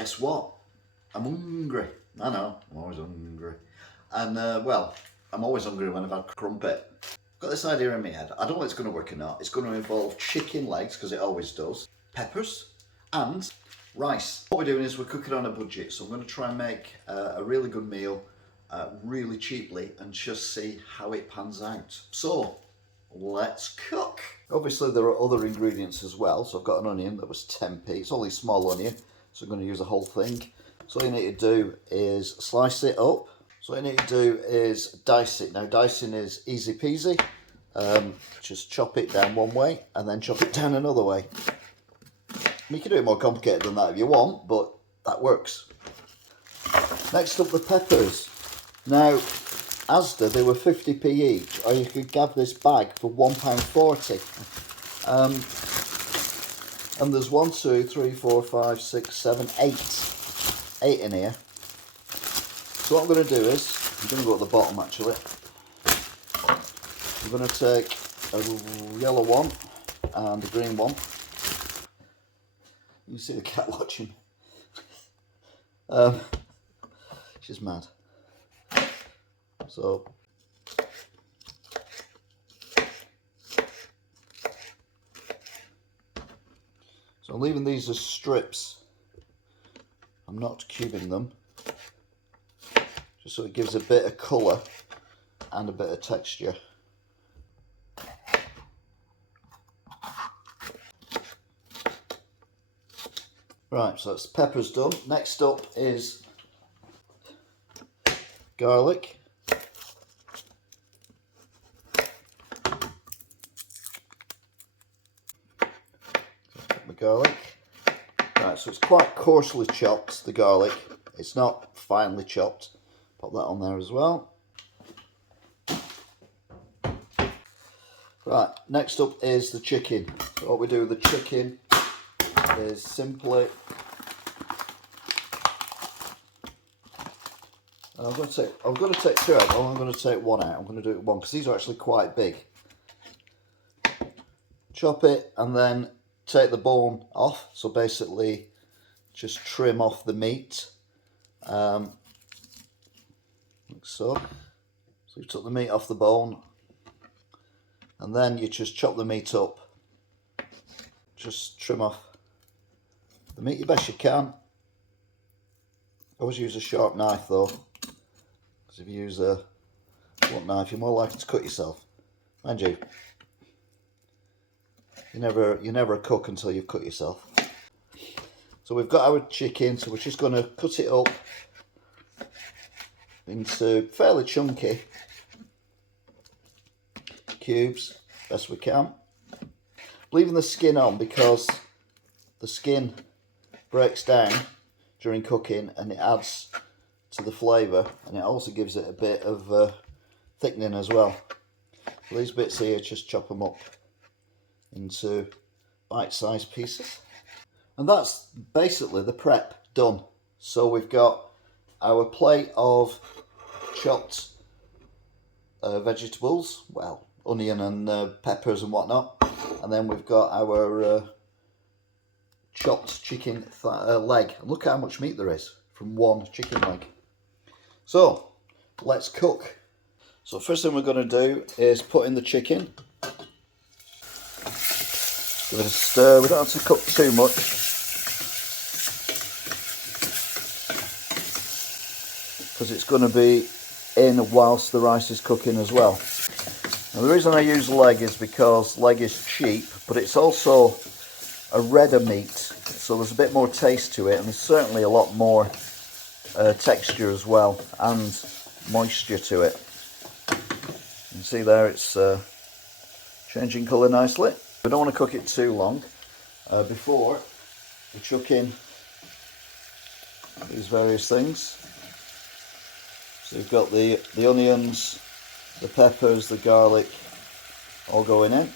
guess what? I'm hungry. I know, I'm always hungry. And well, I'm always hungry when I've had crumpet. I've got this idea in my head. I don't know if it's going to work or not. It's going to involve chicken legs, because it always does, peppers, and rice. What we're doing is we're cooking on a budget, so I'm going to try and make a really good meal really cheaply and just see how it pans out. So, let's cook. Obviously there are other ingredients as well, so I've got an onion that was 10p. It's only a small onion, so I'm going to use the whole thing. So all you need to do is slice it up. So all you need to do is dice it. Now dicing is easy peasy. Just chop it down one way and then chop it down another way. You can do it more complicated than that if you want, but that works. Next up, the peppers. Now, Asda, they were 50p each, or you could get this bag for £1.40. And there's 1, 2, 3, 4, 5, 6, 7, 8. 8 in here. So what I'm going to do is, I'm going to go at the bottom actually. I'm going to take a yellow one and a green one. You can see the cat watching. She's mad. So I'm leaving these as strips. I'm not cubing them, just so it gives a bit of colour and a bit of texture. Right, so that's peppers done. Next up is garlic. The garlic. Right, so it's quite coarsely chopped, the garlic. It's not finely chopped. Pop that on there as well. Right, next up is the chicken. So what we do with the chicken is simply, I'm going to take two out. I'm going to take one out. I'm going to do it one because these are actually quite big. Chop it and then take the bone off. So basically, just trim off the meat, like so. So you took the meat off the bone, and then you just chop the meat up. Just trim off the meat the best you can. Always use a sharp knife though, because if you use a blunt knife, you're more likely to cut yourself. Mind you, you're never a cook until you've cut yourself. So we've got our chicken, so we're just going to cut it up into fairly chunky cubes, best we can. Leaving the skin on because the skin breaks down during cooking and it adds to the flavour, and it also gives it a bit of thickening as well. So these bits here, just chop them up into bite-sized pieces. And that's basically the prep done. So we've got our plate of chopped vegetables, well, onion and peppers and whatnot, and then we've got our chopped chicken leg. And look how much meat there is from one chicken leg. So let's cook. So first thing we're going to do is put in the chicken. Give it a stir. We don't have to cook too much, because it's going to be in whilst the rice is cooking as well. Now the reason I use leg is because leg is cheap, but it's also a redder meat, so there's a bit more taste to it, and there's certainly a lot more texture as well, and moisture to it. You can see there it's changing colour nicely. We don't want to cook it too long before we chuck in these various things. So you've got the onions, the peppers, the garlic, all going in.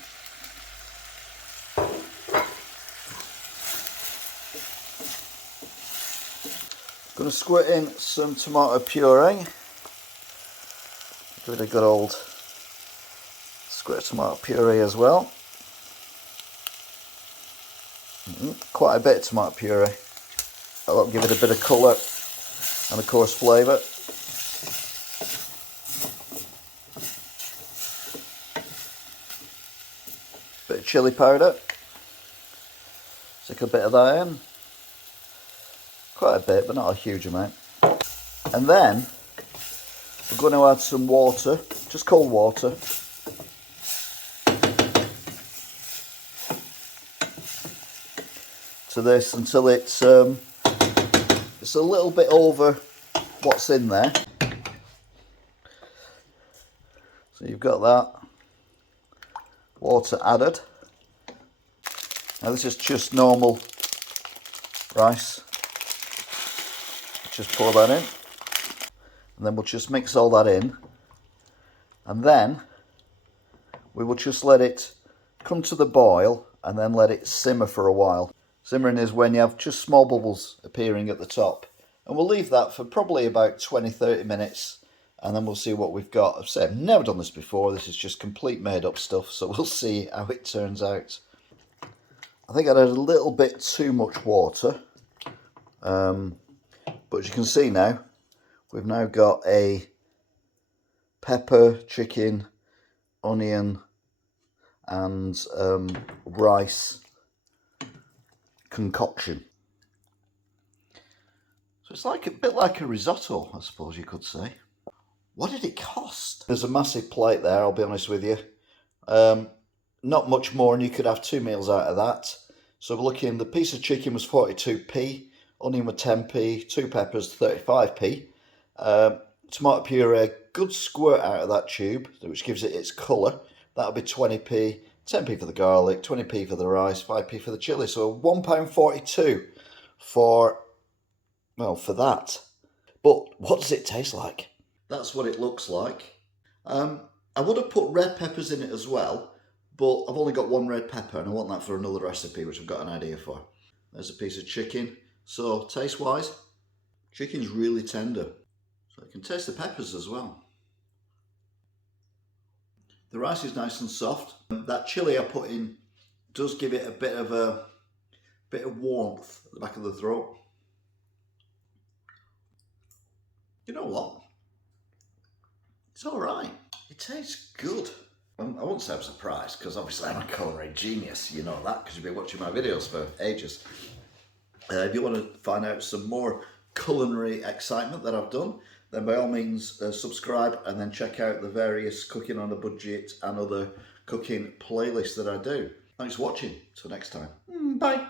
Going to squirt in some tomato puree. Give it a good old squirt of tomato puree as well. Quite a bit of tomato puree. That'll give it a bit of colour and of course flavour. Bit of chilli powder. Stick a bit of that in. Quite a bit, but not a huge amount. And then we're going to add some water, just cold water. To this until it's a little bit over what's in there. So you've got that water added. Now this is just normal rice. Just pour that in, and then we'll just mix all that in, and then we will just let it come to the boil and then let it simmer for a while. Simmering is when you have just small bubbles appearing at the top, and we'll leave that for probably about 20-30 minutes, and then we'll see what we've got. I've said I've never done this before. This is just complete made up stuff, so we'll see how it turns out. I think I added a little bit too much water, but as you can see now, we've now got a pepper, chicken, onion and rice concoction. So it's like a bit like a risotto, I suppose you could say. What did it cost? There's a massive plate there, I'll be honest with you. Not much more, and you could have 2 meals out of that. So we're looking, the piece of chicken was 42p, onion was 10p, 2 peppers 35p. Tomato puree, good squirt out of that tube, which gives it its colour. That'll be 20p, 10p for the garlic, 20p for the rice, 5p for the chilli. So £1.42 for, well, for that. But what does it taste like? That's what it looks like. I would have put red peppers in it as well, but I've only got 1 red pepper and I want that for another recipe, which I've got an idea for. There's a piece of chicken. So taste-wise, chicken's really tender. So you can taste the peppers as well. The rice is nice and soft. That chilli I put in does give it a bit of warmth at the back of the throat. You know what? It's all right. It tastes good. I won't say I'm surprised, because obviously I'm a culinary genius. You know that, because you've been watching my videos for ages. If you want to find out some more culinary excitement that I've done, then by all means subscribe, and then check out the various cooking on a budget and other cooking playlists that I do. Thanks for watching. Till next time. Bye.